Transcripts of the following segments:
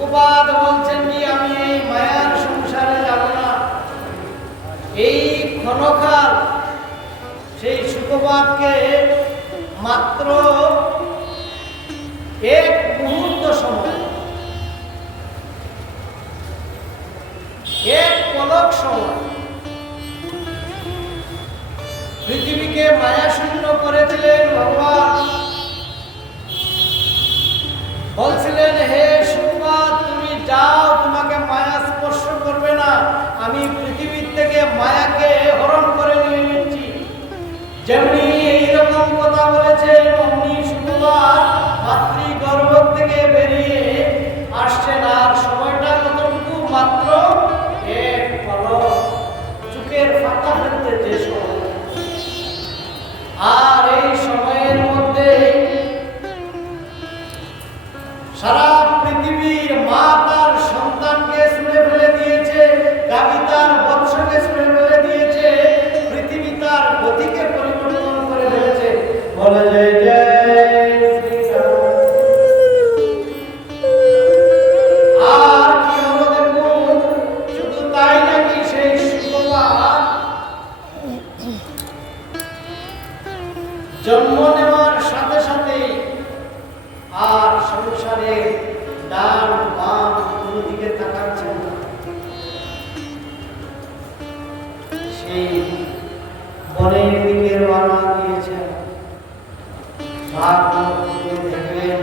সুখপাত বলছেন কি আমি এই মায়ার সংসারে যাব না। এই ক্ষণকাল সেই সুখপাতকে মাত্র এক মুহূর্ত সময়, এক পলক সময় পৃথিবীকে মায়াশূন্য করেছিলেন ভগবান। বলছিলেন, হে সুখপাত তুমি যাও, তোমাকে মায়া স্পর্শ করবে না, আমি পৃথিবীর থেকে মায়াকে হরণ করে নিয়ে নিচ্ছি। যেমনি এইরকম কথা বলেছেন অমনি সুখপাত মাতৃগর্ভ থেকে বেরিয়ে আসছেন। আর সময়টা কতটুকু? মাত্র এক পলক, চোখের ফাঁকা ফেলতে যে সময়। আর এই সময়ের মধ্যে সারা পৃথিবীর মা তার সন্তানকে ছুঁড়ে ফেলে দিয়েছে, গাভী তার বৎসকে ছুঁড়ে ফেলে দিয়েছে, পৃথিবী তার গতিকে পরিবর্তন করে ফেলেছে। বলে জয় জয় শ্রীরাম। আর কি হলো দেখুন, শুধু তাই নাকি, সেই সুখপাত জন্ম নেওয়ার সাথে সাথে আর সংসারে ডান বাম কোনো দিকে তাকাচ্ছেন না। সেই বনের দিকে রওনা দিয়েছেন। দেখলেন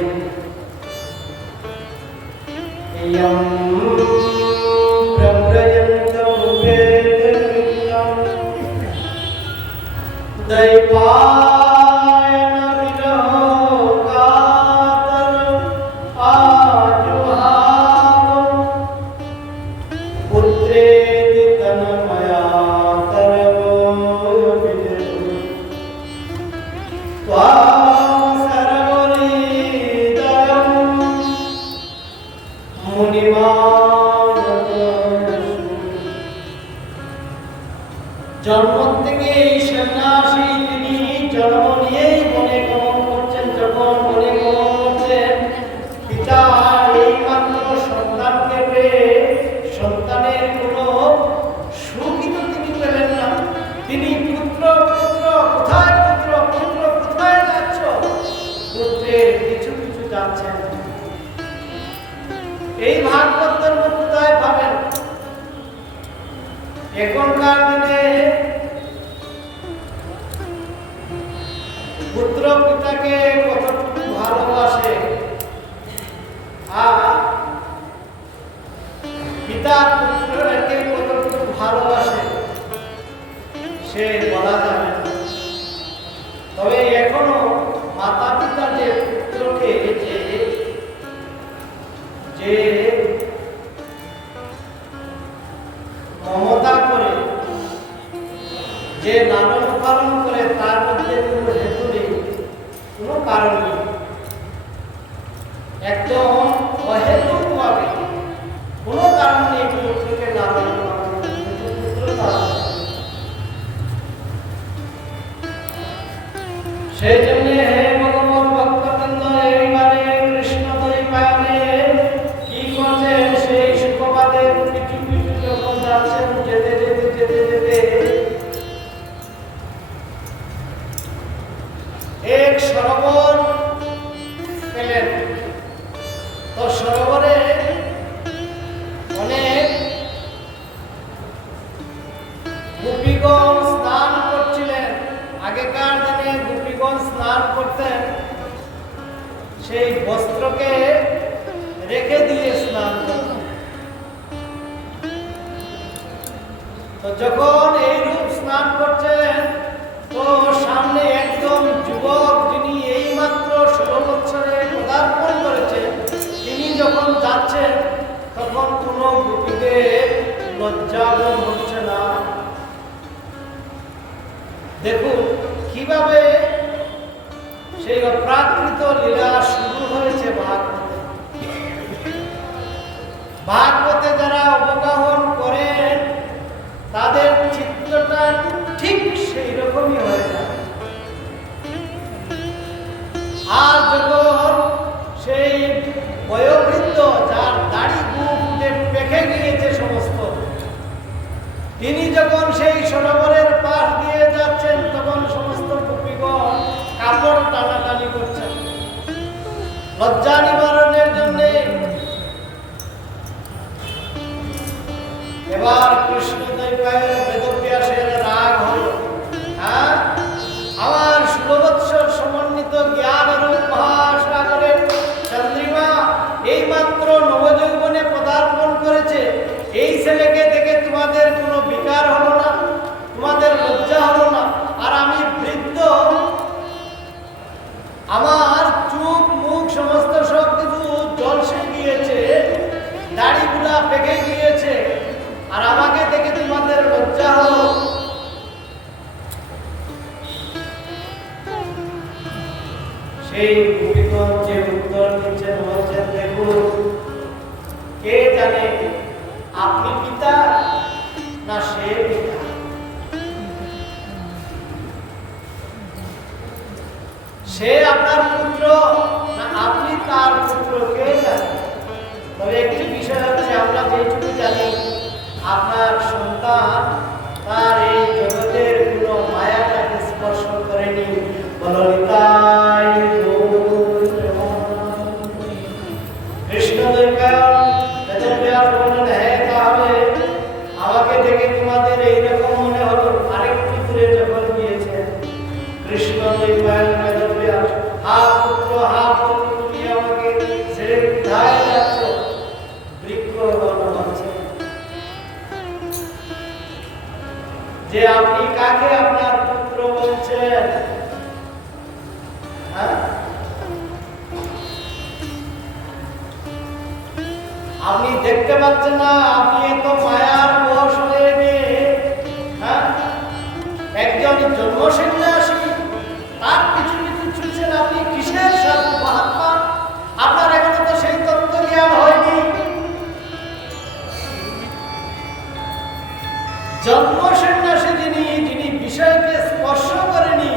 জন্ম থেকে এই সন্ন্যাসী তিনি জন্ম নিয়েই বনে গমন করছেন। যখন বনে গমন করছেন, পিতা এই মাত্র সন্তানকে পেয়ে সন্তানের কোনো সুখী তো তিনি পেলেন না। তিনি পুত্র পুত্র কোথায়, পুত্র পুত্র কোথায় যাচ্ছ, পুত্রের কিছু কিছু যাচ্ছেন। এই ভাগবতের কোথায় পাবেন? এখনকার দিনে পুত্র পিতাকে কতটুকু ভালোবাসে আর পিতা পুত্রকে কতটুকু ভালোবাসে সে বলা যাবে না। তবে এখনো মাতা পিতা যে পুত্রকে যে মমতা করে, যে লালন পালন করে, তার মধ্যে কোনো হেতু নেই, কোনো কারণ নেই। একদম অহেতুক ভাবে কোনো কারণ নেই পুত্রকে লালন পালন করে। সেই জন্য হে ভগবান ভক্তবৃন্দ, এইবারে কৃষ্ণ দৈপায়নে কি করছে, সেই সুখপাতের পিছু পিছু যখন যাচ্ছেন, যেতে যেতে যেতে যেতে এক সরোবর পেলেন। তো সরোবরে অনেক গোপীগণ স্নান করছিলেন। আগেকার দিনে গোপীগণ স্নান করতেন, সেই বস্ত্রকে রেখে দিয়ে স্নান করতেন। তো যখন এইরূপ স্নান করছেন, তো সামনে একদম যুবক, যিনি এইমাত্র 16 বছরে পদার্পণ করেছেন, তিনি যখন যাচ্ছেন, তখন কোনো গোপীদের লজ্জাবোধ হচ্ছে না। দেখুন কিভাবে সেই অপ্রাকৃত লীলা শুরু হয়েছে ভাগবতে। ভাগবতে যারা অবগাহন করেন, তাদের চিত্রটা ঠিক সেই রকমই হয়ে যায়। আর যখন সেই বয়োবৃদ্ধ, যার দাড়ি লজ্জা নিবারণের জন্য এবার কৃষ্ণ দ্বৈপায়ন বেদব্যাসের রাগ হলো। হ্যাঁ, আমার 16 বৎসর সমন্বিত জ্ঞান রূপ মহাসাগরের চন্দ্রিমা এইমাত্র নবযৌবনে পদার্পণ করেছে, এই ছেলেকে দেখে তোমাদের কোনো বিকার হলো না, তোমাদের লজ্জা হলো না? আর আমি বৃদ্ধ, আমার চোখ মুখ সমস্ত সব কিছু জলসে গিয়েছে, দাড়িগুলা পেকে গিয়েছে, আর আমাকে দেখে তোমাদের লজ্জা হলো? সেই গোপীগণ যে উত্তর দিচ্ছেন বলছেন, দেখুন, কে জানে আপনি পিতা না সে পিতা? সে আপনার পুত্র না আপনি তার পুত্র, কে জানে? তবে একটি বিষয় হচ্ছে, আমরা যেটুকু জানি, আপনার সন্তান তার এই জগতের কোনো মায়াটাকে স্পর্শ করেনি। বলনিতাই কৃষ্ণ দ্বৈপায়ন বেদব্যাস বললেন, হ্যাঁ, তাহলে আমাকে দেখে তোমাদের এইরকম মনে হলো? আরেকটু দূরে যখন গিয়েছেন কৃষ্ণ দ্বৈপায়ন বেদব্যাস, হা পুত্র, হা পুত্র, তুমি আমাকে ছেড়ে কোথায় যাচ্ছ? বৃক্ষগণ বলছে যে আপনি কাকে আপনার পুত্র বলছেন? আপনি দেখতে পাচ্ছেন না আপনি এত মায়ার বশ হয়ে গিয়ে একজন জন্ম সন্ন্যাসী, তার কিছু কিছু ছুটছেন? আপনি কিসের সাথে মহাত্মা? আপনার এখনো তো সেই তত্ত্ব জ্ঞান হয়নি। জন্ম সন্ন্যাসী যিনি বিষয়কে স্পর্শ করেনি,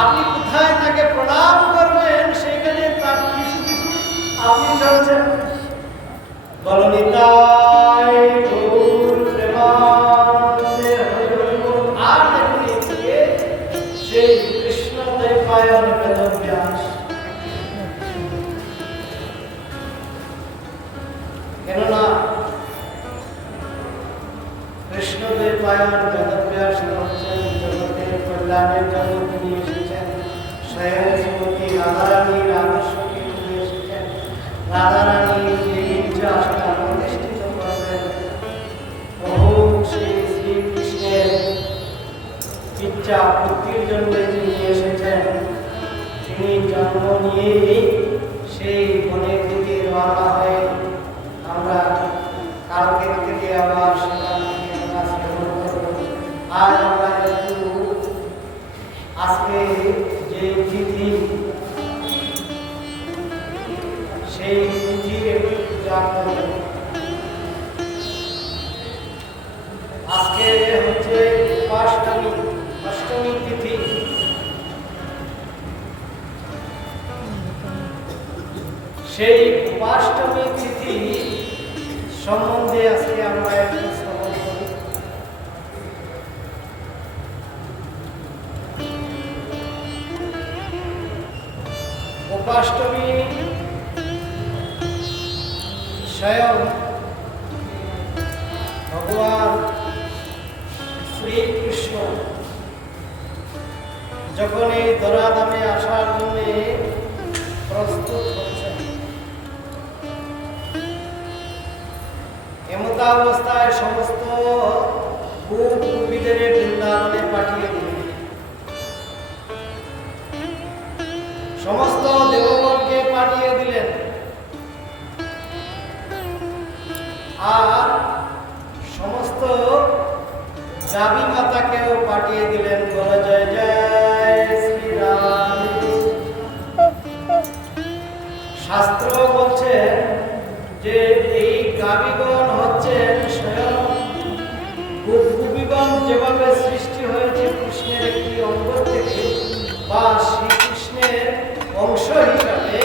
আপনি কোথায় তাকে প্রণাম করবেন? সেখানে তার কিছু কিছু আপনি চলছেন। বলনিতাই গৌর প্রেমানন্দে হরি হরি বল। আর দেখুন এদিকে সেই কৃষ্ণ দ্বৈপায়ন বেদব্যাস, কেননা কৃষ্ণ দ্বৈপায়ন বেদব্যাস হচ্ছেন জগতের কল্যাণের জন্য তিনি এসেছেন। স্বয়ং শ্রীমতী রাধারানীর আদর্শকে তিনি এসেছেন। রাধারানীর যে ইচ্ছা সেটা প্রতিষ্ঠিত করবেন। প্রভু শ্রী শ্রীকৃষ্ণের ইচ্ছা পূর্তির জন্য তিনি এসেছেন। তিনি জন্ম নিয়েই সেই বনের দিকে রওনা হয়ে আমরা কালকে থেকে আবার সেখান থেকে আমরা শ্রবণ করব। আজ আমরা একটু আজকে যে তিথি, সেই তিথির একটু পূজা করব। আজকে হচ্ছে অষ্টমী তিথি। সেই উপাষ্টমী তিথি সম্বন্ধে আজকে আমরা একটু শ্রবণ করি। উপাষ্টমী স্বয়ং ভগবান শ্রীকৃষ্ণ যখন এই ধরাধামে আসার জন্য প্রস্তুত হচ্ছেন, এমতাবস্থায় সমস্ত গোপীদের বৃন্দাবনে পাঠিয়ে দিলেন। সমস্ত দেবগণকে পাঠিয়ে দিলেন, আর সমস্ত গাভী মাতাকেও পাঠিয়ে দিলেন। বলে জয় জয় শ্রীরাম। শাস্ত্র বলছে যে এই গাভীগণ হচ্ছেন স্বয়ং গোপীগণ যেভাবে সৃষ্টি হয়েছে কৃষ্ণের একটি অঙ্গ থেকে, বা শ্রীকৃষ্ণের অংশ হিসাবে,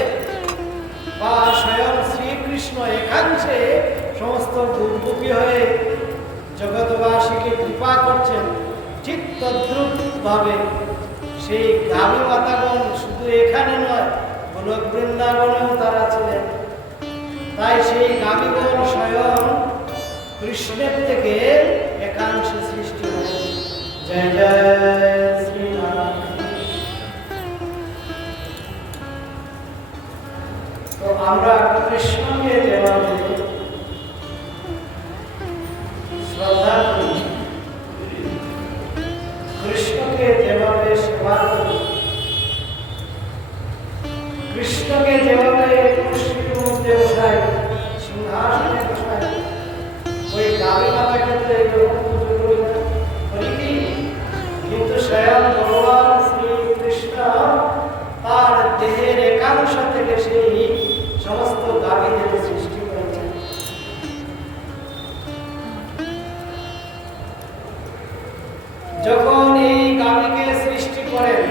বা স্বয়ং শ্রীকৃষ্ণ একাংশে সমস্ত গোপী হয়ে জগৎবাসীকে কৃপা করছেন, ঠিক তদ্রূপ ভাবে সেই গাভী মাতাগণ শুধু এখানে নয়, গোলক বৃন্দাবনেও তারা ছিলেন। তাই সেই গামীগণ স্বয়ং কৃষ্ণের থেকে একাংশে সৃষ্টি হয়েছে। জয় জয় শ্রীরাম। তো আমরা কৃষ্ণকে যেভাবে শ্রদ্ধা করি, কৃষ্ণকে যেভাবে সেবা করি, কৃষ্ণকে যেভাবে কুর্সির মধ্যে বসাই, সিংহাসনে বসাই, ওই গাভী মাতাকে তো এইরকম পুজো করি না, করি কি? কিন্তু স্বয়ং ভগবান শ্রীকৃষ্ণ তার দেহের একাংশ থেকে সেই সমস্ত গাভীদের সৃষ্টি করেছেন। যখন এই গাভীকে সৃষ্টি করেন,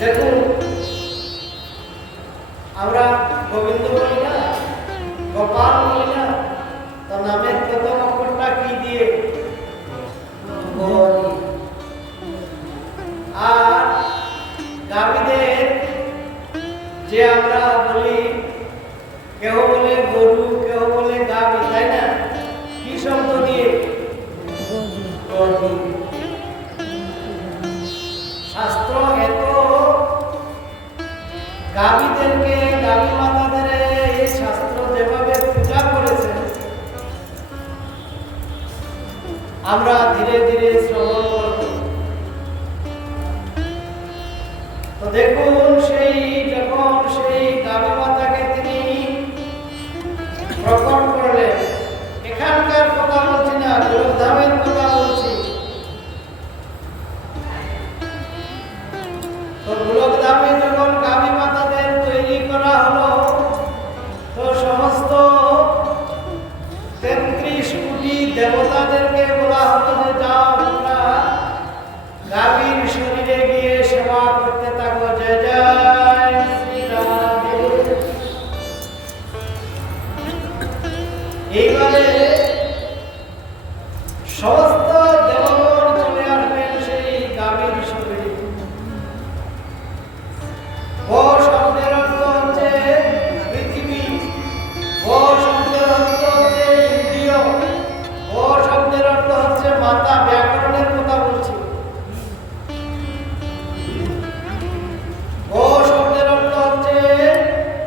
দেখুন আমরা গোবিন্দ বলি না, গোপাল বলি না, তো নামের প্রথম অক্ষরটা কি দিয়ে? আর গাভীদের যে আমরা বলি, কেউ বলে গরু, কেউ বলে গাভী, তাই না? কি শব্দ দিয়ে? শাস্ত্র এত গাভীদেরকে, গাভী মাতাদের এই শাস্ত্র যেভাবে পূজা করেছে, আমরা ধীরে ধীরে শ্রবণ করব। তো দেখুন যখন সেই গাভী মাতাকে তিনি প্রকট করলেন, এখানকার কথা বলছি না, গোলকধামের কথা বলছি। তো গোলকধামে যখন গাভী মাতাদের তৈরি করা হলো, তো সমস্ত 33 কোটি দেবতাদেরকে বলা হলো যে যাও তোমরা গাভীর শরীরে গিয়ে সেবা করতে থাকো। জয় জয় শ্রীরাম। এইবারে সমস্ত দেবগণ চলে আসবেন সেই গাভীর শরীরে। গো শব্দের অর্থ হচ্ছে পৃথিবী, গো শব্দের অর্থ হচ্ছে ইন্দ্রিয়, গো শব্দের অর্থ হচ্ছে মাতা। ব্যাকরণের কথা বলছি। গো শব্দের অর্থ হচ্ছে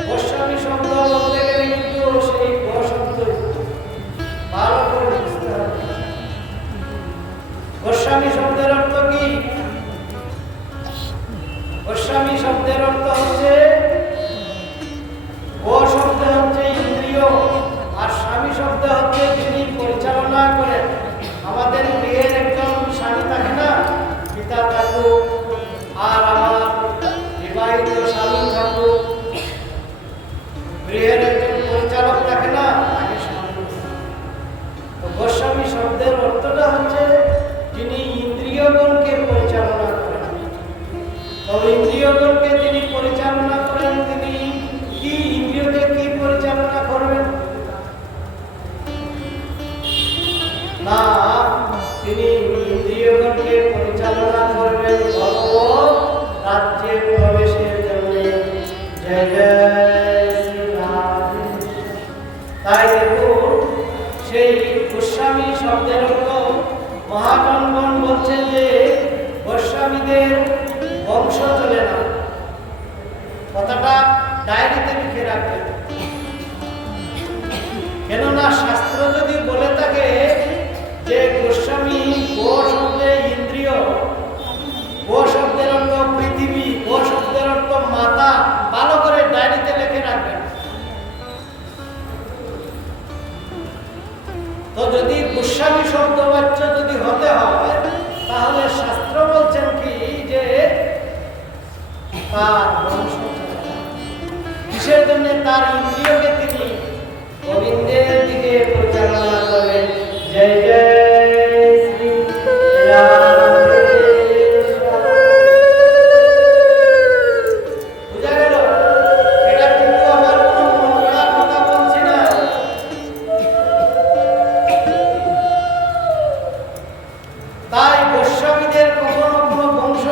গোস্বামী শব্দ বলতে গেলে কিন্তু সেই গো শব্দ ভালো করে বুঝতে হবে। গোস্বামী শব্দের অর্থ কি? গোস্বামী শব্দের অর্থ হচ্ছে, গো শব্দ হচ্ছে ইন্দ্রিয়, আর স্বামী শব্দ হচ্ছে যিনি পরিচালনা করেন। আমাদের গৃহের একজন স্বামী থাকে না, পিতা থাকুক আর আমার বিবাহিত স্বামী থাকুক, গৃহের একজন পরিচালক থাকে না, তাকে স্বামী। তো গোস্বামী শব্দের অর্থটা হচ্ছে যিনি ইন্দ্রিয়গণকে পরিচালনা করেন। তো ইন্দ্রিয়গণকে যিনি পরিচালনা করেন, তিনি কি ইন্দ্রিয়কে কি পরিচালনা করবেন? না, তিনি ইন্দ্রিয়গণকে পরিচালনা করবেন ভগবত রাজ্যে প্রবেশের জন্য। জয় জয় শ্রীরাম। তাই দেখুন সেই গোস্বামী শব্দের অর্থ মহাজনগণ বলছেন যে গোস্বামীদের বংশ চলে না। কথাটা ডায়েরিতে লিখে রাখবেন, কেননা শাস্ত্র যদি বলে থাকে যে গোস্বামী, গো শব্দে ইন্দ্রিয়, গো শব্দের অর্থ পৃথিবী, গো শব্দের অর্থ মাতা, ভালো করে ডায়েরিতে লিখে রাখবেন। তো যদি গোস্বামী শব্দবাচ্য যদি হতে হয়, তাহলে শাস্ত্র বলছেন কি যে তার বংশ কিসের জন্য? তার ইন্দ্রিয়কে তিনি গোবিন্দের দিকে পরিচালনা করেন। জয় জয় শ্রী রাম। বুঝা গেল? এটা কিন্তু আমার কোনো মন গড়া কথা বলছি না। তাই গোস্বামীদের কখনো কোনো বংশ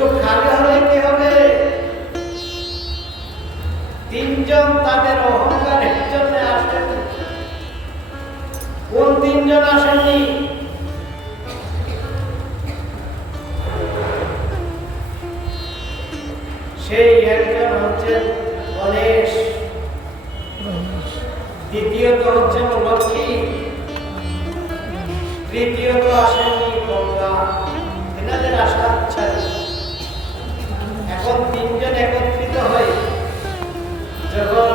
কিন্তু খালি হলে কি হবে? তিনজন তাদের অহংকারের জন্য আসেন। কোন তিনজন আসেননি? সেই একজন হচ্ছেন গণেশ, দ্বিতীয়ত হচ্ছেন লক্ষ্মী, তৃতীয়ত আসেননি গঙ্গা। এনাদের আসার ইচ্ছা নেই। এখন তিনজন একত্রিত হয়ে যখন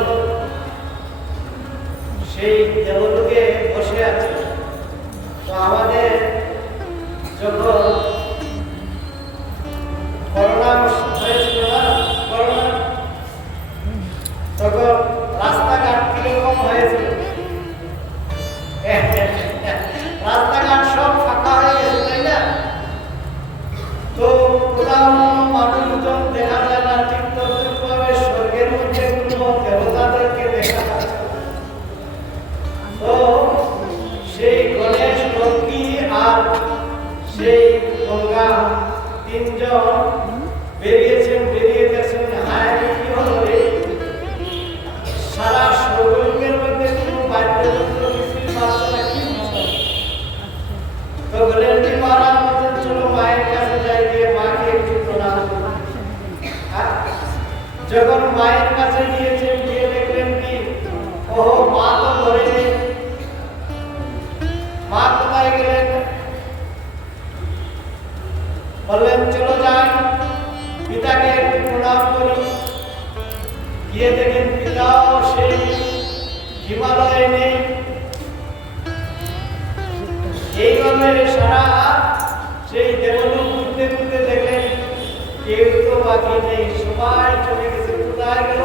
সেই দেবলোকে বসে আছে, তো আমাদের যখন করোনা হয়েছিল না, করোনা, তখন রাস্তাঘাট কিরকম হয়েছিল? রাস্তাঘাট সব ফাঁকা হয়ে গেছে, তাই না? তো কোথাও মানুষজন দেখা যায় না, ঠিক তদ্রুপভাবে স্বর্গের মধ্যে কোনো দেবতাদেরকে দেখা যাচ্ছে। তো সেই গণেশ, লক্ষ্মী আর সেই গঙ্গা তিনজন বেরিয়েছেন। বেরিয়ে গেছেন, হায় কি হলো রে, সারা স্বর্গলোকের মধ্যে কোনো বাদ্যযন্ত্র কিছুই পাচ্ছে না, কি হচ্ছে? তো গণেশজি মহারাজ বলছেন, চলো মায়ের কাছে যাই, গিয়ে মাকে একটু প্রণাম করি। যখন মায়ের কাছে গিয়েছেন, গিয়ে দেখলেন কি, ও মা তো ঘরে নেই। মা কোথায় গেলেন? বললেন চলো যাই, পিতাকে একটু প্রণাম করি। গিয়ে দেখেন পিতাও সেই হিমালয়ে নেই। এইভাবে সারা সেই দেবলোক ঘুরতে ঘুরতে দেখলেন কেউ তো বাকি নেই, সবাই চলে গেছে। কোথায় গেল?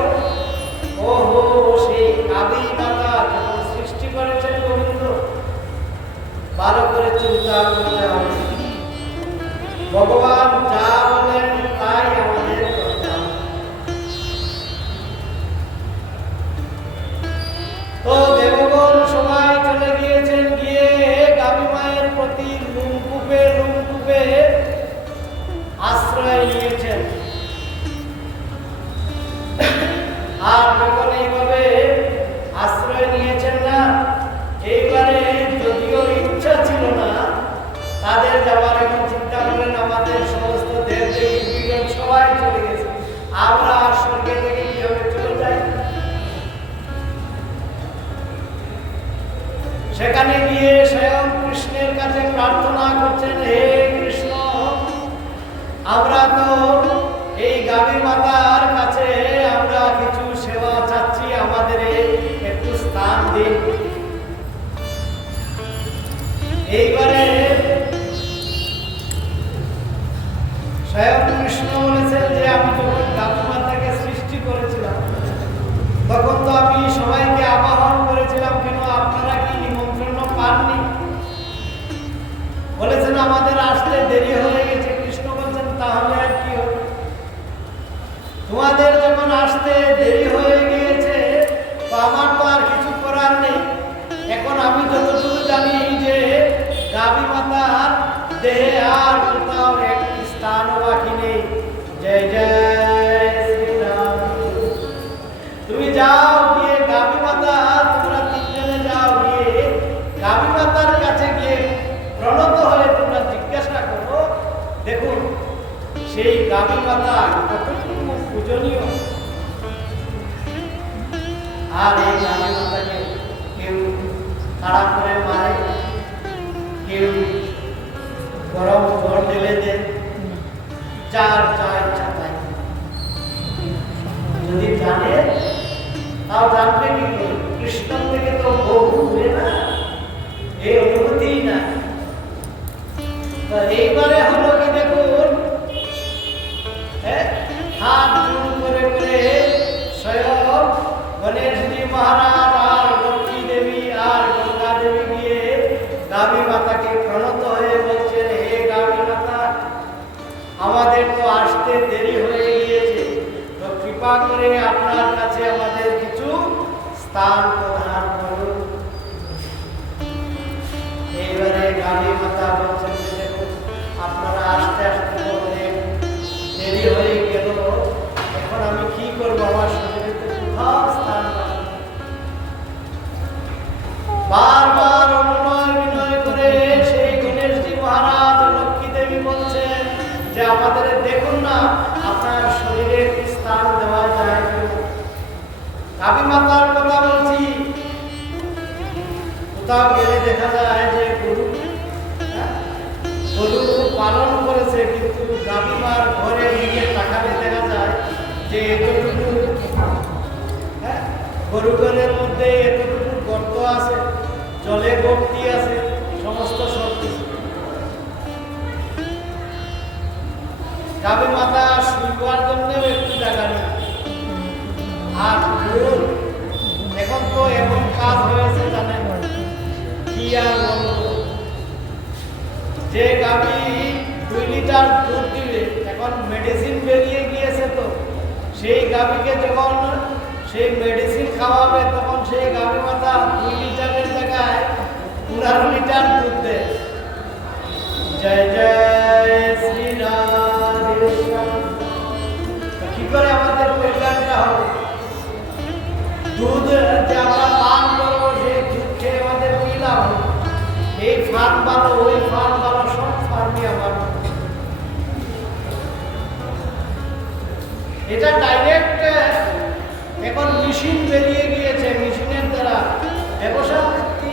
ওহো, সেই কালী মাতা যখন সৃষ্টি করেছেন গোবিন্দ, ভালো করে চিন্তা করতে হবে। ভগবান যা বলেন তাই আমাদের করতে হবে। তো দেবগণ সবাই চলে গিয়েছেন, গিয়ে গাভী মায়ের প্রতি লুমকুপে লুমকুপে আশ্রয় নিয়েছেন। আর যখন এইভাবে আশ্রয় নিয়েছেন না, এইবারে যদিও ইচ্ছা ছিল না তাদের যাওয়ার, এখন চিন্তা করলেন আমাদের সমস্ত দেব দেবীগণ সবাই চলে গেছে, আমরা আর স্বর্গে থেকে কিভাবে চলে যাই? সেখানে গিয়ে স্বয়ং কৃষ্ণের কাছে প্রার্থনা করছেন, হে কৃষ্ণ, আমরা তো এই গাভী মাতার কাছে আমরা কিছু সেবা চাচ্ছি, আমাদের একটু স্থান দিন। এইবারে স্বয়ং কৃষ্ণ বলেছেন যে আমি যখন গাভী মাতাকে সৃষ্টি করেছিলাম তখন তো আমি সবাইকে আবাহন করেছিলাম, কেন আপনারা কি নিমন্ত্রণ পাননি? বলেছেন আমাদের আসতে দেরি হয়ে গেছে। কৃষ্ণ বলছেন তাহলে আর কি হবে, তোমাদের যখন আসতে দেরি হয়ে গিয়েছে তো আমার তো আর কিছু করার নেই। এখন আমি যতটুকু জানি যে গাভী মাতার দেহে আর কোথাও একটি স্থান বাকি নেই। জয় জয় শ্রীরাম। তুমি যাও, গিয়ে গাভী মাতা, তোমরা তিনজনে যাও, গিয়ে গাভী মাতার কাছে গিয়ে প্রণত হয়ে তোমরা জিজ্ঞাসা করো, দেখুন সেই গাভী মাতা কতটুকু পূজনীয়। আর এই গাভী মাতাকে কেউ তাড়া করে মারে, কেউ গরম জল ঢেলে দেন, যার যা ইচ্ছা তাই। যদি জানে তাও জানবে কি করে? কৃষ্ণ থেকে তো বহু দূরে না, এই অনুভূতি না। এইবারে হলো কি, দেখুন হাত জোড় করে করে স্বয়ং গণেশজি মহারাজ আর লক্ষ্মী দেবী আর গঙ্গা দেবী গিয়ে গাভী মাতাকে প্রণত হয়ে বলছেন, হে গাভী মাতা, আমাদের তো আসতে দেরি হয়ে গিয়েছে, তো কৃপা করে আপনার কাছে আমাদের কিছু স্থান প্রদান করুন। এইবারে গাভী মাতা বলছেন, দেখুন আপনারা আসতে আসতে বললেন গাভীমার ঘরে নিয়ে তাকালে দেখা যায় যে এতটুকু গরু ঘরের মধ্যে এতটুকু গর্ত আছে, জলে ভর্তি আছে, সমস্ত শক্তি। গাভী মাতা শুইবার জন্যও একটু জায়গা নেই। আর এখন তো এমন কাজ হয়েছে জানেন কি আর বলবো, যে গাভী 2 লিটার দুধ দিবে, এখন মেডিসিন বেরিয়ে গিয়েছে, তো সেই গাভীকে যখন সেই মেডিসিন খাওয়াবে তখন সেই গাভী মাতা 2 লিটারের জায়গায় 15 লিটার দুধ দেয়। জয় জয় শ্রী রাধে। কি করে আমাদের কল্যাণটা হবে? দুধ যে আমরা পান করবো, সেই দুধ খেয়ে আমাদের কি লাভ হবে? এই ফার্ম ভালো, ওই ফার্ম ভালো, সব ফার্মই আমার। এটা ডাইরেক্ট এখন মেশিন বেরিয়ে গিয়েছে, মেশিনের দ্বারা ব্যবসা বৃদ্ধি।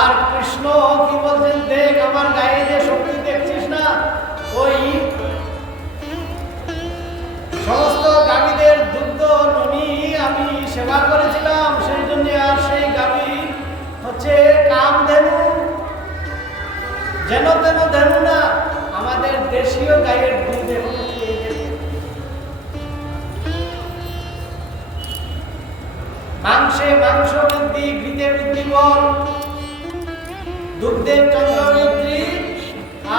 আর কৃষ্ণ কি বলছেন, দেখ আমার গায়ে যে শক্তি দেখছিস না, ওই সমস্ত গাভীদের দুগ্ধ ননি আমি সেবা করেছিলাম, সেই জন্য। আর সেই গাভী হচ্ছে কামধেনু, যেন তেন ধেনু না, আমাদের দেশীয় গায়ের দুধ এখন খেয়ে যেতে। মাংসে মাংস বৃদ্ধি, ঘৃতে বৃদ্ধি বল, দুগ্ধে চন্দ্র বৃদ্ধি,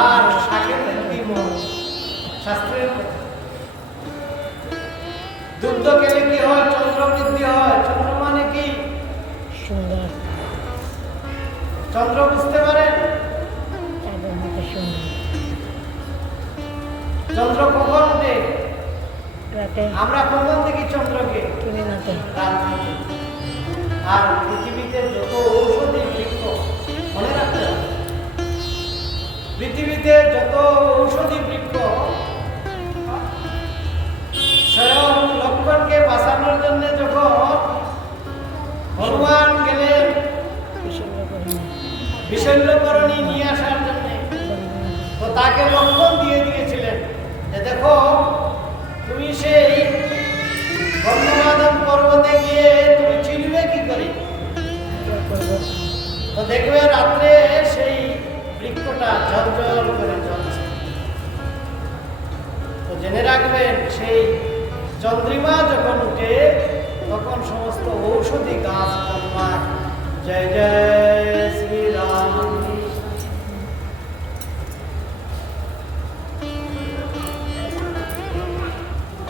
আর শাকে বৃদ্ধি মন। শাস্ত্রের কথা, দুগ্ধ খেলে কি হয়? চন্দ্র বৃদ্ধি হয়। চন্দ্র মানে কি? সুন্দর। চন্দ্র বুঝতে পারেন? চন্দ্র কখন উঠে? আমরা কখন দেখি চন্দ্রকে? রাত্রে। আর পৃথিবীতে যত ঔষধি বৃক্ষ, মনে রাখতে হবে, পৃথিবীতে যত ঔষধি বৃক্ষ, স্বয়ং লক্ষ্মণকে বাঁচানোর জন্য যখন হনুমান গেলেন বিশল্যকরণী নিয়ে আসার জন্য, তো তাকে লক্ষণ দিয়ে দিয়েছিলেন যে দেখো, তুমি সেই গন্ধমাদন পর্বতে গিয়ে তুমি চিনবে কি করে? তো দেখবে রাত্রে সেই বৃক্ষটা ঝলঝল করে জ্বলছে। তো জেনে রাখবেন, সেই চন্দ্রিমা যখন উঠে তখন সমস্ত ঔষধি গাছ জন্মায়। জয় জয় শ্রী রাম।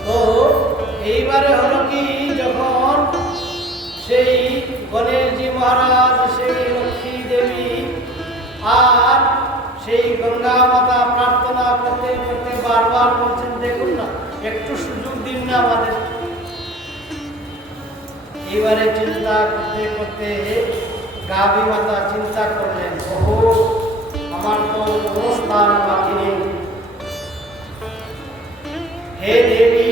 তো এইবারে হলো কি, যখন সেই গণেশজি মহারাজ, সেই লক্ষ্মী দেবী আর সেই গঙ্গা মাতা প্রার্থনা করতে করতে বারবার বলছেন, দেখুন না, একটু সুযোগ দিন না আমাদের। এবারে চিন্তা করতে করতে গাভী মাতা চিন্তা করলেন, ওহো, আমার তো কোনো স্থান বাকি নেই। হে দেবী,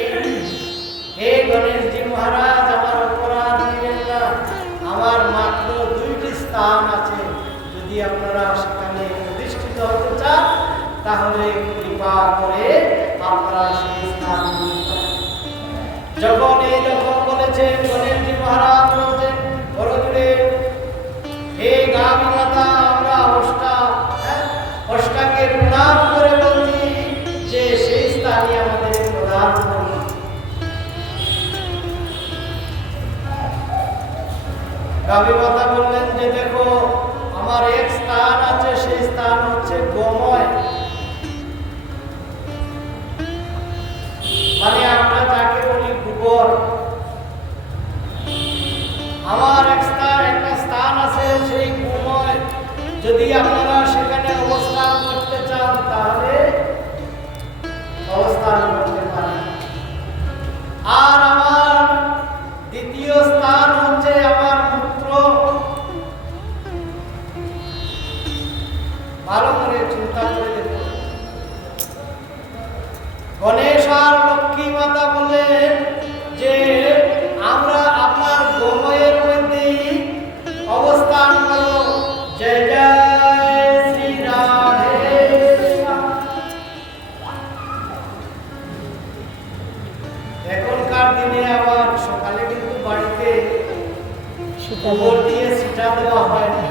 হে গণেশজি মহারাজ, আমার অপরাধ দিবেন না, আমার মাত্র 2টি স্থান আছে, যদি আপনারা সেখানে প্রতিষ্ঠিত হতে চান তাহলে কৃপা করে আপনারা সেই স্থান যখন বলেছেন, গণেশজি মহারাজ বলছেন, বড়জুড়ে, হে গাভী মাতা, আমরা অষ্টাকে প্রণাম করে বলছি যে সেই স্থানই আমাদের প্রদান করুন। গাভী মাতা বললেন যে দেখো, আমার এক স্থান আছে, সেই স্থান হচ্ছে গোময়, মানে আমরা যাকে বলি গোবর। আমার একটা স্থান আছে সেই গোময়, যদি আপনারা সেখানে অবস্থান করতে চান তাহলে অবস্থান করতে পারেন। আর আমার দ্বিতীয় স্থান হচ্ছে আমার পুত্র। ভালো করে চিন্তা করে দেখুন, গণেশ আর লক্ষ্মী মাতা বললেন যে আমরা আপনার গোময়ের মধ্যেই অবস্থান করব। জয় জয় শ্রী রাধে। এখনকার দিনে আবার সকালে কিন্তু বাড়িতে গোবর দিয়ে ছিটা দেওয়া হয় না।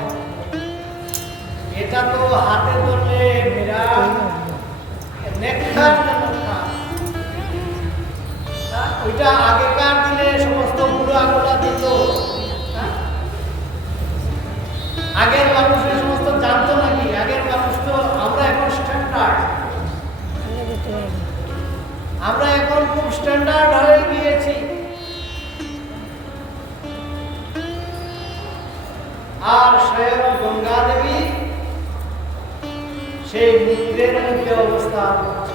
এটা তো হাতে ধরলে বিরাট নেককারজনক কাজ। ওইটা আগেকার দিনে সমস্ত বুড়াগুলা দিত। আগের মানুষের সমস্ত জানতো নাকি? আগের মানুষ তো, আমরা এখন স্ট্যান্ডার্ড, আমরা এখন খুব স্ট্যান্ডার্ড হয়ে গিয়েছি। আর স্বয়ং গঙ্গা দেবী সেই মন্দিরের মধ্যে অবস্থান করছে।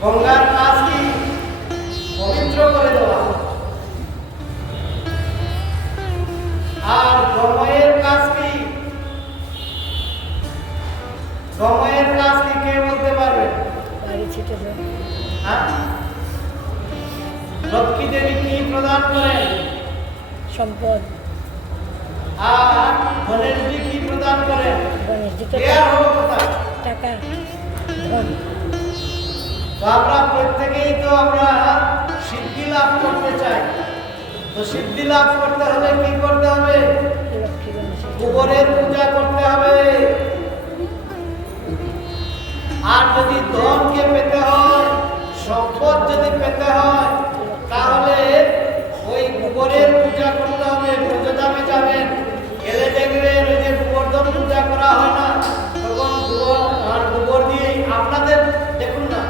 গঙ্গার কাজ কি? পবিত্র করে দেওয়া। আর গময়ের কাজ কি? গময়ের কাজ কি কে বলতে পারবে? লক্ষ্মী দেবী কি প্রদান করেন? সম্পদ। আর গণেশজি কি প্রদান করেন? টাকা। তো আমরা প্রত্যেকেই তো আমরা সিদ্ধি লাভ করতে চাই। তো সিদ্ধি লাভ করতে হলে কি করতে হবে? গোবরের পূজা করতে হবে। আর যদি ধনকে পেতে হয়, সম্পদ যদি পেতে হয়, তাহলে ওই গোবরের পূজা করতে হবে। ব্রজধামে যাবেন, গেলে দেখবেন ওই যে গোবর্ধন পূজা করা হয় না, তখন গোবর দিয়ে আপনাদের দেখুন না,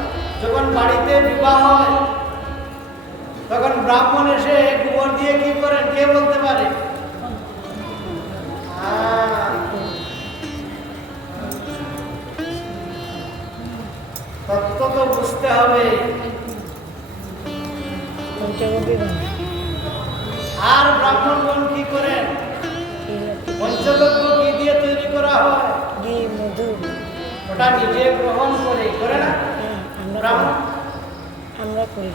যখন বাড়িতে বিবাহ হয় তখন ব্রাহ্মণ এসে গোবর দিয়ে কি করেন কে বলতে পারে? তত্ত্ব তো বুঝতে হবে। আর ব্রাহ্মণগণ কি করেন? পঞ্চগব্য কি দিয়ে তৈরি করা হয়? মধু। ওটা নিজে গ্রহণ করে না ব্রাহ্মণ? আমরা করি,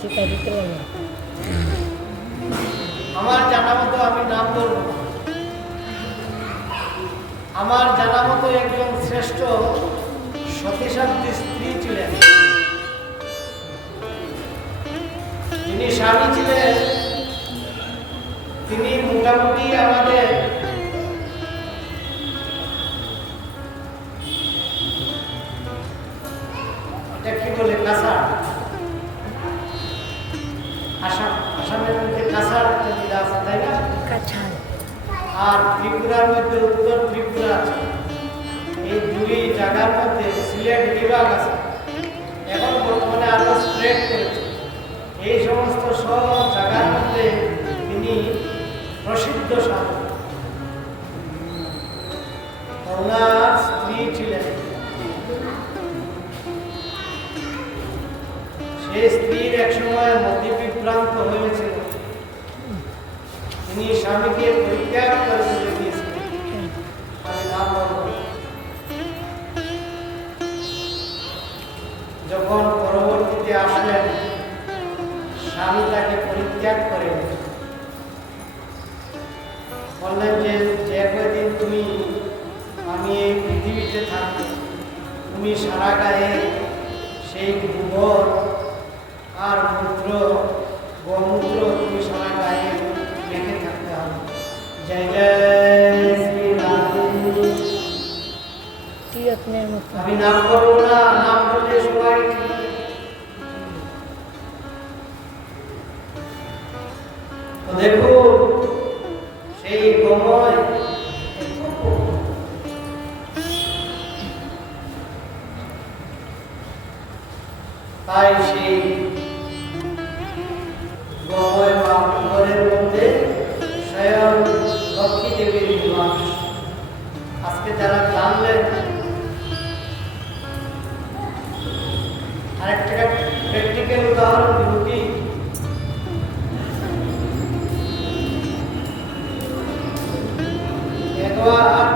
শিক্ষা দিতে লাগে। আমার জানা মতো, আমি নাম বলব, আমার জানা মতো একজন শ্রেষ্ঠ সতীসাধ্বী স্ত্রী ছিলেন। যিনি স্বামী ছিলেন, তিনি মোটামুটি আমাদের এটা কি বলে কাছাড়, আসামের মধ্যে কাছাড় একটা জেলা আছে, তাই না? আর ত্রিপুরার মধ্যে উত্তর ত্রিপুরা আছে। এই দুই জায়গার মধ্যে সিলেট বিভাগ আছে। এখন বর্তমানে আরো স্প্রেড করেছে। এই সমস্ত সব জায়গার মধ্যে তিনি প্রসিদ্ধ সাধক। ওনার স্ত্রী ছিলেন, সেই স্ত্রীর এক সময় মতি বিভ্রান্ত হয়েছিল। তিনি স্বামীকে পরিত্যাগ করে চলে গিয়েছিলেন। আমি নাম বলব। যখন পরবর্তীতে আসলেন, স্বামী তাকে পরিত্যাগ করে বললেন যে কয়দিন তুমি আমি এই পৃথিবীতে থাকবো, তুমি সারা গায়ে সেই গোবর আর মূত্র, গোমূত্র তুমি সারা গায়ে রেখে থাকতে হবে। জয় জয় শ্রীরাম। আমি নাম করবো না, নাম করলে সবাই দেখো সেই গময় তাই সেই গময় বা ঘরের মধ্যে স্বয়ং লক্ষ্মী দেবীর নিবাস। আজকে যারা জানলেন, আরেকটা প্র্যাকটিক্যাল উদাহরণ দিব কি? একবার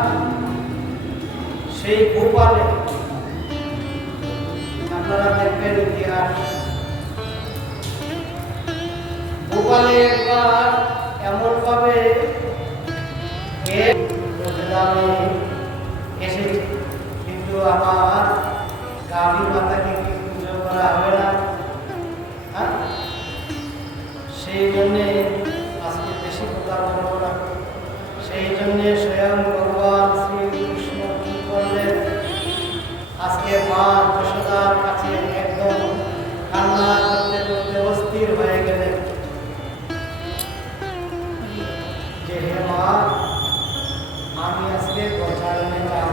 সেই ভোপালে, আপনারা দেখবেন ইতিহাস, ভোপালে একবার এমন ভাবে এসেছে, কিন্তু আমার গাভী মাতাকে কি পুজো করা হবে না? যশোদার কাছে একদম কান্না করতে করতে অস্থির হয়ে গেলেন যে হে মা, আমি আজকে গোচারণে যাব।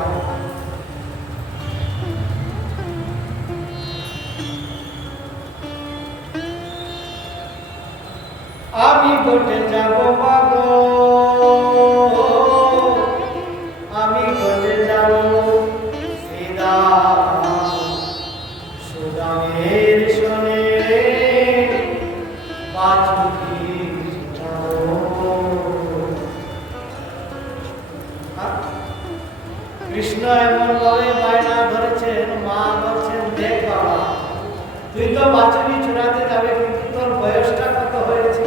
আমি গোটে যাব মাগো, আমি গোটে যাব সীতা সুদামের শোনে বাছুরি কৃষ্ণ এমন ভাবে বায়না ধরেছেন, মা বলছেন দেখ বাবা, তুই তো বাছুরি চূড়াতে যাবে, কিন্তু তোর বয়সটা কত হয়েছে?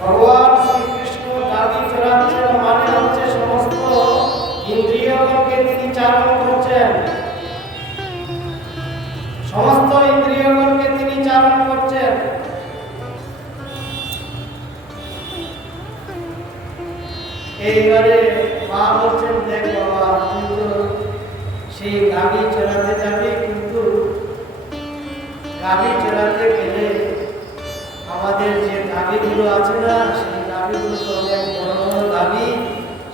ভগবান শ্রীকৃষ্ণ গাভী চড়াচ্ছেন, মানে হচ্ছে সমস্ত ইন্দ্রিয়গণকে তিনি চারণ করছেন, সমস্ত ইন্দ্রিয়গণকে তিনি চারণ করছেন। এইবারে মা বলছেন দেখ বাবা, তুই তো সেই গাভী চড়াতে যাবে, কিন্তু গাভী চড়াতে গেলে আমাদের যে গাভীগুলো আছে না, সেই গাভীগুলো তো অনেক বড় বড় গাভী,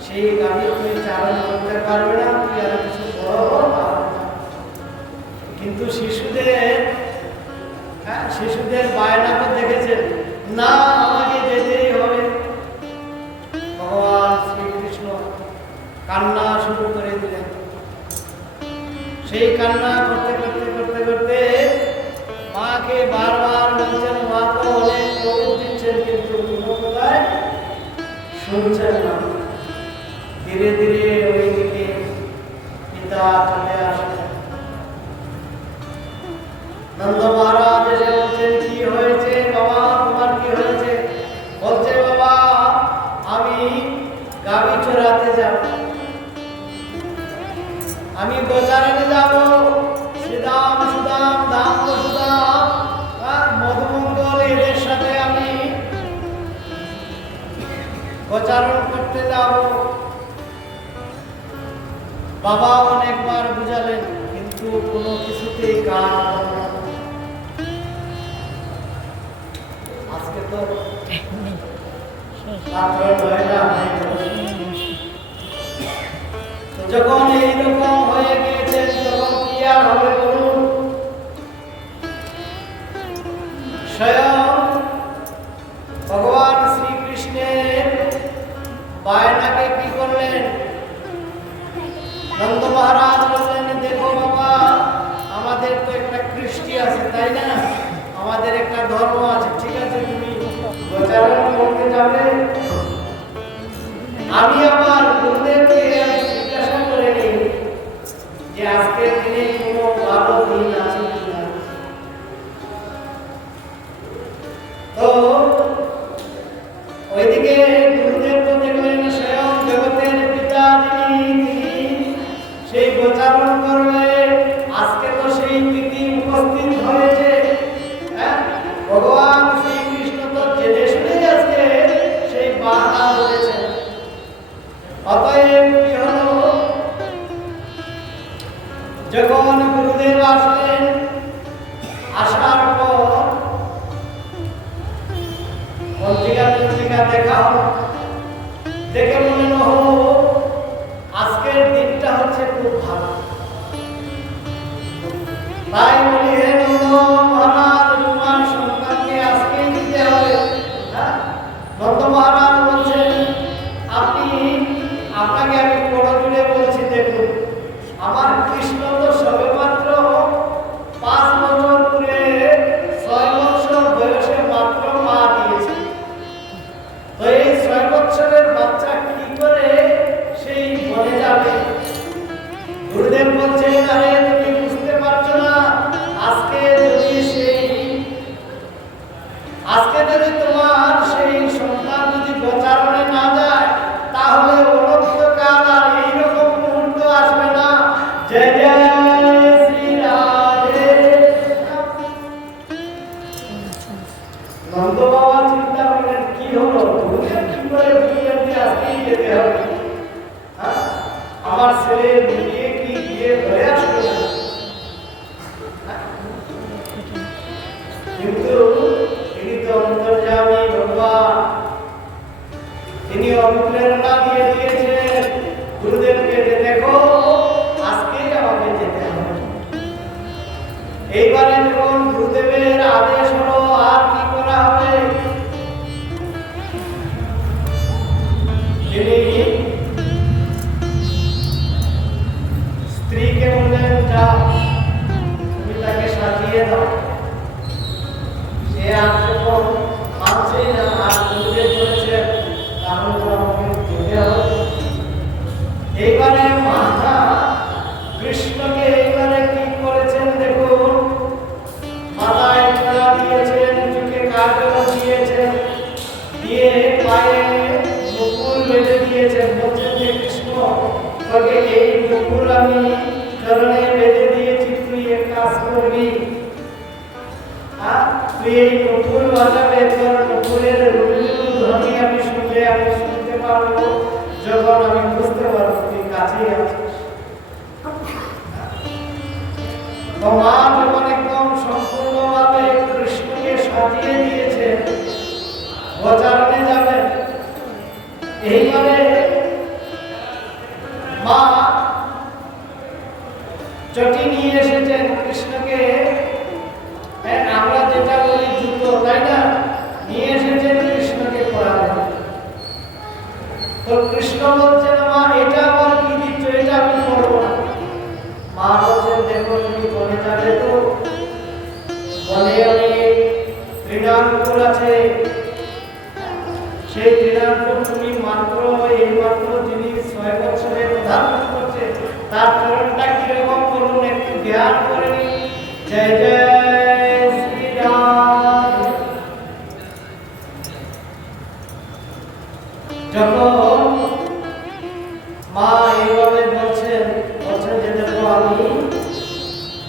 সেই গাভী তুই চারণ করতে পারবে না, তুই আর কিছু বড় পারবে না। কিন্তু শিশুদের বায়না তো দেখেছেন, না আমাকে যেতেই হবে। ভগবান শ্রীকৃষ্ণ কান্না শুরু করে দিলেন। সেই কান্না করতে করতে করতে করতে মাকে বারবার বলছেন, মা তো অনেক দৌড় দিচ্ছেন, কিন্তু কোনো কোথায় শুনছেন না। ধীরে ধীরে ওইদিকে পিতা চলে আসলেন। নন্দ মহারাজ এসে বলছেন, কি হয়েছে বাবা, তোমার কি হয়েছে? বলছে বাবা, আমি গাভী চড়াতে যাব, আমি গোচারণে যাব, শ্রীদাম সুদাম দাম সুদাম মধুমঙ্গল এদের সাথে আমি গোচারণ করতে যাব। বাবা অনেকবার বুঝালেন, কিন্তু কোনো কিছুতেই কাজ হলো না। আজকে তো রাত্র 9টা হয়ে গেল। যখন এইরকম হয়ে গিয়েছে, তখন কি আর হবে বলুন? স্বয়ং ভগবান শ্রীকৃষ্ণের বায়নাকে কি করলেন? নন্দ মহারাজ বললেন, দেখো বাবা, আমাদের তো একটা কৃষ্টি আছে, তাই না? আমাদের একটা ধর্ম আছে, ঠিক আছে, তুমি গোচারণ করতে যাবে। আমি আমার গুরুদেবকে জিজ্ঞাসা করে নিই যে আজকের দিনে কোনো ভালো দিন আছে কিনা। তো ওইদিকে গুরুদেব তো দেখলেন স্বয়ং জগতের পিতা যিনি, সেই গোচারণ করবে। আজকে তো সেই তিথি উপস্থিত হয়েছে। ভগবান শ্রীকৃষ্ণ তো জেনে শুনে আজকে সেই বাহানা ধরেছেন। অতএব কি হলো, যখন গুরুদেব আসলেন, আসার পর পত্রিকা দেখা হলো, দেখে মনে হলো আজকের দিনটা হচ্ছে খুব ভালো। তাই বলি, হে নন্দ মহারাজ, তোমার সন্তানকে আজকেই দিতে হবে। নন্দ মহারাজ বলছেন, আপনাকে আমি বড় জুড়ে বলছি, দেখুন আমার কৃষ্ণ তো সবে মাত্র 5 বছর পুরে 6 বছর বয়সে মাত্র মা দিয়েছে। তো এই 6 বছরের বাচ্চা কি করে সেই বনে যাবে? গুরুদেব বলছেন, আরে তুমি বুঝতে পারছো না, আজকে যদি তোমার সেই সন্তান যদি গোচারণে না যায়, তাহলে অনন্তকাল আর এইরকম মুহূর্ত আসবে না। জয় জয় এইবারে যখন গুরুদেবের আদেশ হলো আর কি করা হবে, তিনি স্ত্রীকে বললেন, যাও তুমি তাকে সাজিয়ে দাও। সে আর যখন মানছে না, আর গুরুদেব বলেছেন তাহলে তো আমাকে যেতে হবে। এইবারে মাতা কৃষ্ণকে এইবারে কি করেছেন দেখুন, মাথায় চূড়া দিয়েছেন, চোখে কাজল দিয়েছেন, দিয়ে পায়ে মুকুল বেঁধে দিয়েছেন। বলছেন যে কৃষ্ণ, তোকে এই মুকুল আমি চরণে বেঁধে দিয়েছি, তুই এক কাজ করবি, তুই এই মুকুল বাজাবে, তোর মুকুলের ধ্বনি আমি শুনতে পারবো, যখন আমি বুঝতে পারবো তুই কাছেই আছিস। তো মা যখন একদম সম্পূর্ণভাবে কৃষ্ণকে সাজিয়ে দিয়েছে, গোচারণে যাবেন, এইবারে মা চটি নিয়ে এসেছেন কৃষ্ণকে, আমরা যেটা বলি জুতো, তাই না, নিয়ে এসেছেন কৃষ্ণকে পরাবেন। তো কৃষ্ণ বলছেন, মা এটা আমার কি দিচ্ছ, এটা আমি করবো না। মা বলছেন, দেখো তুমি বনে যাবে তো, বনে অনেক তৃণাঙ্কুর আছে, সেই তৃণাঙ্কুর তুমি মাত্র এই মাত্র যিনি 6 বছরে ধারণ করছে তার চরণটা কিরকম করুন একটু ধ্যান করে নিন। জয় জয় শ্রীরাম। যখন মা এইভাবে বলছেন যে দেখো আমি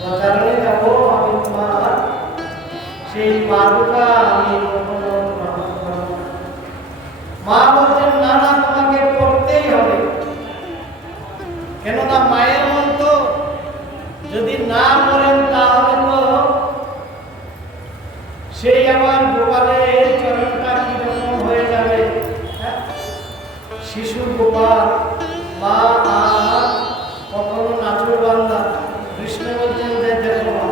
গোচারণে যাব, আমি তোমার সেই পাদুকা আমি কখনো গ্রহণ করব না। মা বলছেন, না না, তোমাকে করতেই হবে, কেননা মায়ের মন তো যদি না করেন তাহলে তো সেই আমার গোপালের চরণটা কিরকম হয়ে যাবে। শিশু গোপাল, মা আর কখনো নাচুর বান্দা। কৃষ্ণ বলছেন যে দেখো মা,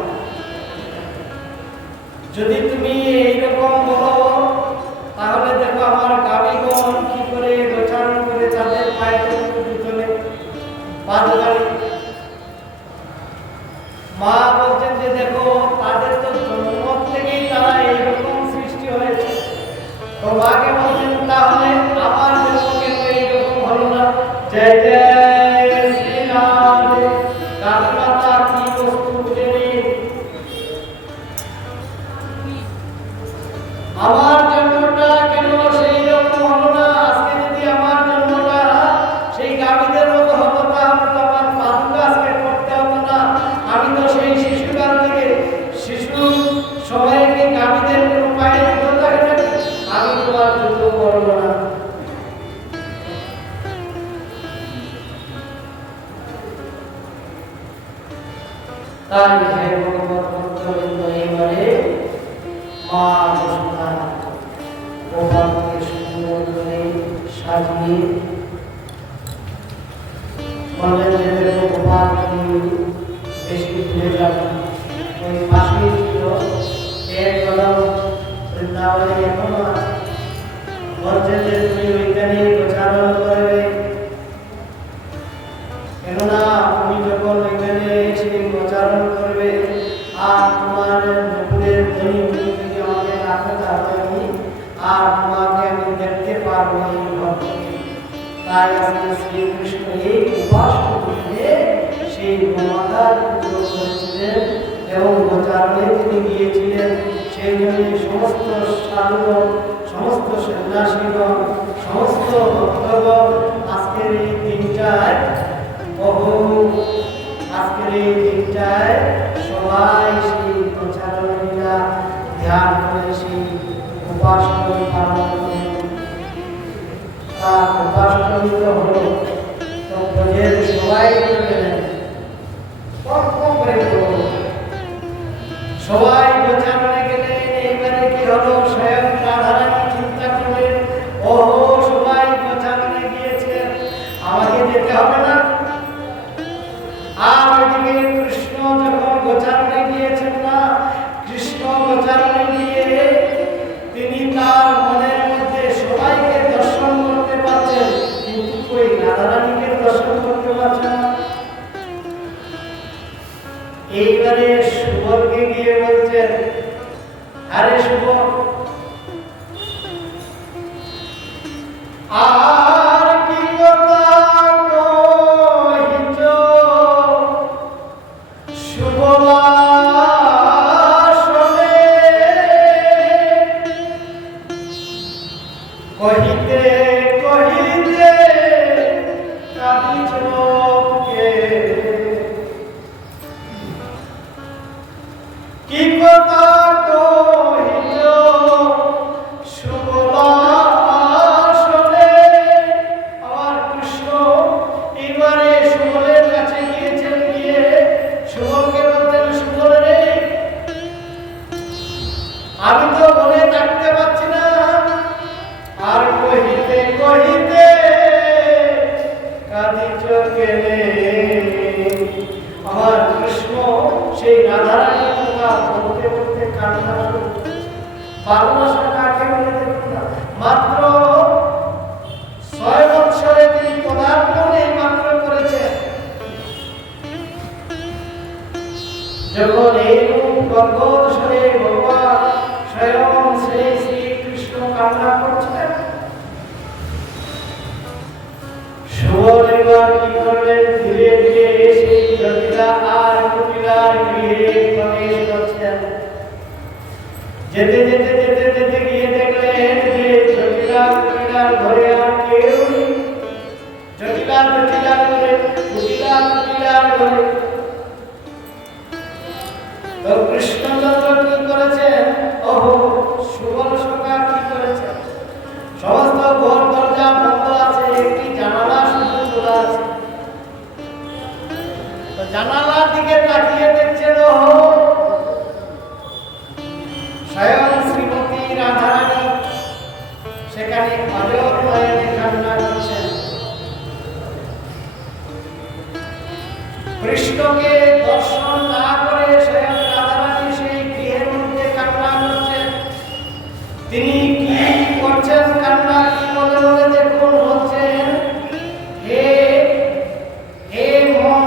যদি তুমি এইরকম বলো তাহলে দেখো আমার গাভীগণ কি করে গোচারণ করে তাদের পায়ে জুতলে পাদগাড়ি। মা বলছেন যে দেখো তাদের তো জন্ম থেকেই তারা এইরকম সৃষ্টি হয়েছে, তো মাকে বলছেন তাহলে আমার জন্ম কেন এইরকম হলো না। জয় জয় শ্রীরাম। কালমাতা কি বস্তু বুঝে নেই, আমার জন্মটা কেন সেই রকম হলো না। আজকে যদি আমার জন্মটা সেই গাভীদের মতো হতো তাহলে তো আমার পাদুকা আজকে করতে হতো না। আমি তো সেই শিশুকাল থেকে শিশু সবাইকে গাভীদের কোনো পায়ে জুতো থাকে না, আমি তোমার জুতো করবো না। তাই হে ভগবত ভক্তবৃন্দ, এইবারে মা যশোদা গোপালকে সুন্দর করে সাজিয়ে বললেন যে দেখো গোপাল, তুমি বেশি ভুলে যাবে না, ওই পাশেই ছিল এক কদম বৃন্দাবনে এখনো আছে। বলছেন যে তুমি ওইখানে গোচারণ করবে, কেননা তুমি যখন ওইখানে এসে গোচারণ করবে আর তোমার মুকুলের ধ্বনি যদি আমাকে রাখে তাহলে আমি আর তোমাকে আমি দেখতে পারবো এই ভক্তকে। তাই আজকে শ্রীকৃষ্ণ এই উপাসনা করতে সেই গোমাতার পুজো করেছিলেন এবং গোচারণে তিনি গিয়েছিলেন। সেই জন্য সমস্ত সাধুগণ, সমস্ত সন্ন্যাসীগণ, সমস্ত ভক্তগণ আজকের এই দিনটায় সবাই সেই গোচারণ লীলা ধ্যান করে সেই উপাসনা পালন করেন। তার উপাসনামিত হলো তো ব্রজের সবাই করলেন, সবাই গোচারণে গেলেন। এইবারে কি হলো, স্বয়ং রাধারানী চিন্তা করলেন, ওহো সবাই গোচারণে গিয়েছে, আমাকে যেতে হবে না। আর ওইদিকে কৃষ্ণ যখন গোচারণে গিয়েছেন না, এইবারে সুবলকে গিয়ে বলছেন, আরে সুবল, আর কি কথা কহিছ সুবলা শোনে, কহিতে কহিতে কাঁদিছ কে, কি কথা কহিছ সুবলা শোনে। আমার কৃষ্ণ এবারে সুবলের কাছে গিয়েছেন, গিয়ে সুবলকে বলছেন, সুবল রে, আমি তো মনে থাকতে পারছি না, আর কহিতে কহিতে কাঁদিছ কেনে। আমার কৃষ্ণ সেই রাধারানীর কথা বলতে বলতে কান্না শুরু করেছে। ভালোবাসা কাকে বলে দেখুন না, মাত্র 6 বৎসরে তিনি পদার্পণ এই মাত্র করেছেন। যখন এইরূপ গদগদ স্বরে ভগবান স্বয়ং শ্রী শ্রীকৃষ্ণ কান্না করছেন, সুবল এবার কি করলেন, ধীরে ধীরে সেই জটিলা আর কুটিলার গৃহে প্রবেশ করছেন। যেতে যেতে যেতে যেতে গিয়ে দেখলেন যে জটিলা কুটিলার ঘরে আর কেউ নেই। জটিলা জটিলার ঘরে, কুটিলা কুটিলার ঘরে। তো কৃষ্ণচন্দ্র কি করেছেন, ওহো সুবল সখা কি করেছেন, সমস্ত ঘর দরজা বন্ধ আছে, একটি জানালা শুধু খোলা আছে। তো জানালার দিকে তাকিয়ে দেখছেন, ওহো স্বয়ং শ্রীমতী রাধারানী সেখানে অজর নয়নে কান্না করছেন। কৃষ্ণকে দর্শন না করে স্বয়ং রাধারানী সেই গৃহের মধ্যে কান্না করছেন। তিনি কি করছেন কান্না, কি বলে বলে দেখুন, বলছেন, হে হে মন,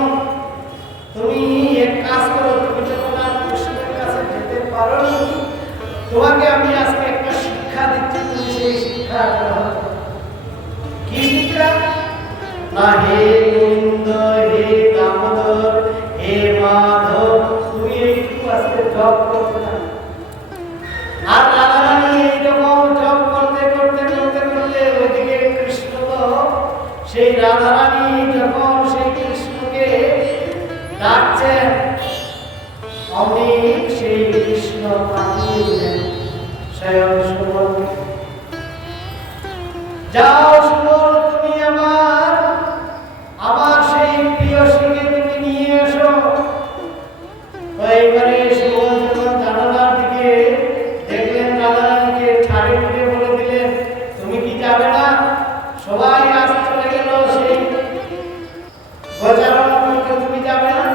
তুমি এক কাজ করো, তুমি যখন আর কৃষ্ণের কাছে যেতে পারোনি, তোমাকে আমি আজকে একটা শিক্ষা দিচ্ছি, তুমি সেই শিক্ষা গ্রহণ করো। কি শিক্ষা? না হে গোবিন্দ, হে দামোদর, হে মাধব, তুমি এইটুকু আজকে জপ করতে না। আর রাধারানী এইরকম জপ করতে করতে করতে করতে ওইদিকে কৃষ্ণ, তো সেই রাধারানী যখন সেই কৃষ্ণকে ডাকছেন, অমনি সেই কৃষ্ণ পাঠিয়ে দিলেন স্বয়ং সুবল, যাও সুবল, তুমি আমার সেই প্রিয়সীকে তুমি নিয়ে এসো। তো এইবারে সুবল যখন জানালার দিকে দেখলেন রাধারানীকে, ঠাড়ে ঠুড়ে বলে দিলেন, তুমি কি যাবে না? সবাই আজ চলে গেল সেই গোচারণ করতে, তুমি যাবে না?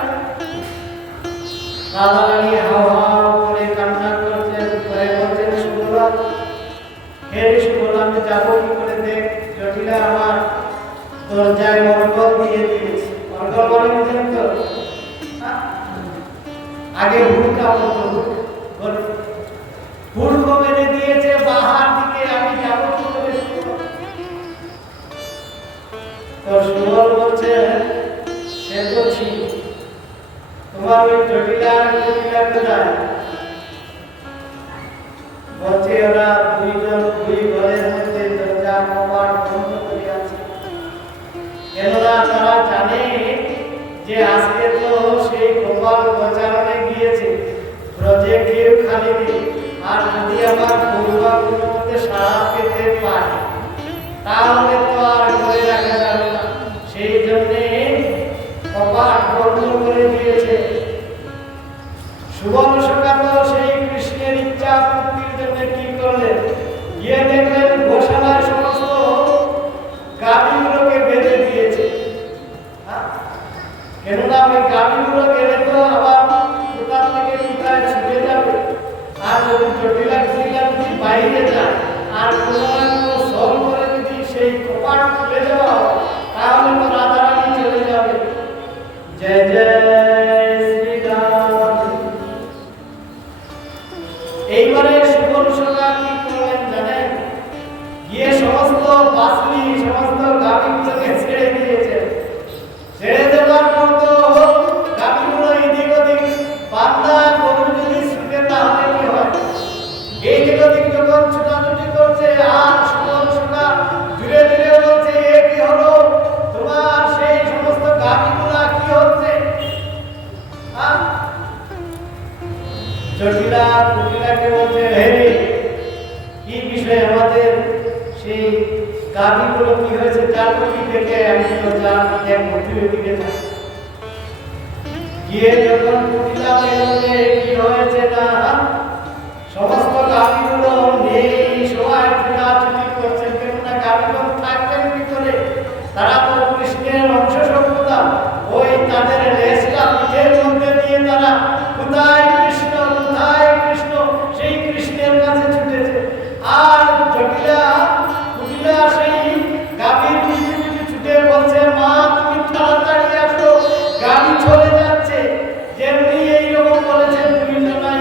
রাধারানী হাও হাও করে কান্না করছেন, করে বলছেন, সুবল, হে সুবল, আমি যাবো কি করে? দেখ জটিলা আমার দরজায় অর্গল দিয়ে দিয়েছে। অর্গল মানে বুঝেন তো, আগে হুড়কা বলতো, হুড়কো মেরে দিয়েছে বাহার দিকে, আমি যাবো কি করে? তো সুবল বলছে, সে তো ঠিক, তোমার ওই জটিলা জটিলা কোথায়? বলছে, ওরা দুইজন দুই ঘরের মধ্যে দরজা কপাট বন্ধ করে আছে। কেননা তারা জানে যে আজকে তো সেই গোপাল গোচারণে গিয়েছে, ব্রজে কেউ খালি নেই। আর যদি আমার পূর্বাগুলোর মধ্যে সাড়া পেতে পারে, তাহলে তো আর ঘরে রাখা যাবে না। সেই জন্যে কপাট বন্ধ করে দিয়েছে। সুবল সখা তো সেই কৃষ্ণের ইচ্ছা পূর্তির জন্য কি করলেন, গিয়ে দেখলেন গোশালায় সমস্ত গাভীগুলোকে বেঁধে দিয়েছে। কেননা ওই গাভীগুলো গেলে তো আবার কোথার থেকে কোথায় ছুটে যাবে, আর যদি জটিলা জটিলা যদি বাইরে যায় আর কোনো সল করে যদি সেই কপাট খুলে দেওয়া হয়, তাহলে তো রাধারানী চলে যাবে। জয় জয় শ্রীরাম। জটিলা কুটিলাকে বলছে, হে রে, কি বিষয় আমাদের সেই গাভীগুলো কি হয়েছে তার প্রতি দেখে আমি তো যা এক মন্দিরের দিকে যাই। গিয়ে যখন কুটিলা দেখলে কি হয়েছে না সমস্ত গাভীগুলো নেই, সবাই ছোটাছুটি করছে, কেননা গাভীগুলো থাকবেন ভিতরে, তারা তো কৃষ্ণের অংশ সভ্যতা, ওই তাদের লেজটা পিঠের মধ্যে দিয়ে তারা কোথায় কৃষ্ণ কোথায় কৃষ্ণ সেই কৃষ্ণের কাছে ছুটেছে। আর জটিলা কুটিলা সেই গাভীর পিছু পিছু ছুটে বলছে, মা তুমি তাড়াতাড়ি আসো, গাভী চলে যাচ্ছে। যেমনি এইরকম বলেছেন দুইজনাই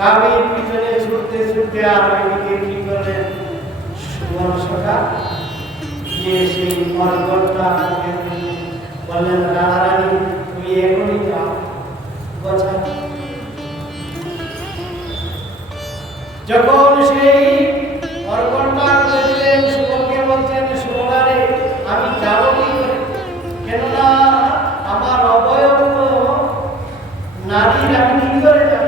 গাভীর পিছনে ছুটতে ছুটতে আর ওইদিকে কি করলেন সুবর্ণসখা গিয়ে সেই মরগড়টা বললেন, রাধারানী তুমি এখনই যাও গোছা। যখন সেই মরগড়টা করে দিলেন, সুবলকে বলছেন, সুবলারে আমি যাব কি করে, কেননা আমার অবয়ব নারীর, আমি কি করে যাব।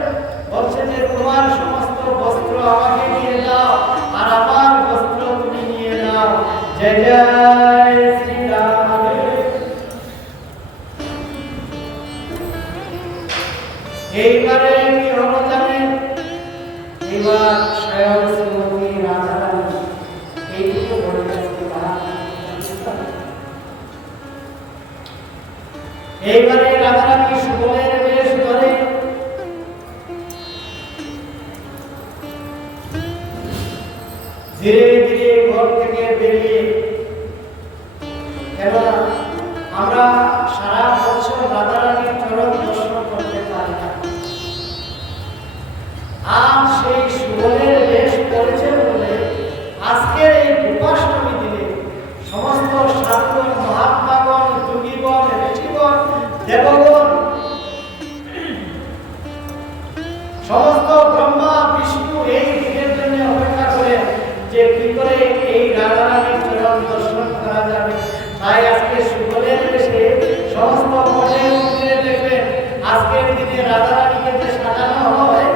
বলছে যে তোমার সমস্ত বস্ত্র আমাকে নিয়ে দাও আর আমার বস্ত্র তুমি নিয়ে নাও। জয় জয় শ্রীরাম। এইবারে কি হলো জানেন, এবার স্বয়ং শ্রীমতী রাধারানী এইটুকু বলে যাচ্ছে, এইবারে রাধারানী সুবলের বেশ ধরে ধীরে ধীরে ঘর থেকে বেরিয়ে, কেননা আমরা সারা বছর রাধারানীর চরণ দর্শন করতে পারি না, আর সেই সুবলের বেশ করেছে বলে আজকের এই গোপাষ্টমী দিনে সমস্ত সাধুগণ, মহাত্মাগণ, যোগীগণ, ঋষিগণ, দেবগণ, সমস্ত ব্রহ্মা বিষ্ণু এই দিনের জন্য অপেক্ষা করেন যে কি করে এই রাধারানীর চরণ দর্শন করা যাবে। তাই আজকে সুবলের বেশে সমস্ত মঠে মন্দিরে দেখবেন আজকের দিনে রাধারানীকে যে সাজানো হয়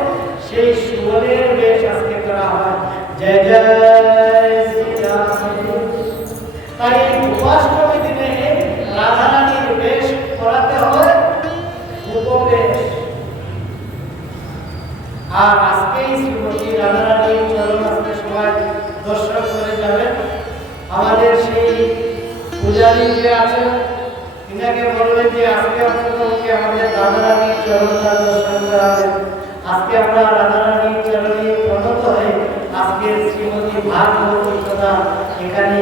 সেই সুবলের বেশ আজকে করা হয়। জয় জয় শ্রীরাম। তাই গোপাষ্টমী দিনে রাধারানীর বেশ করাতে হয় উপবেশ। আর আজকেই শ্রীমতী রাধারানীর চরণ আজকে সবাই দর্শন করে যাবেন। আমাদের সেই পূজারী যে আছেন তিনাকে বলবেন যে আজকে আপনাদেরকে আমাদের রাধারানীর চরণটা দর্শন করাবেন। আজকে আমরা রাধারানীর চরণে প্রণত হয়ে আজকে শ্রীমতী ভাগবত কথা এখানে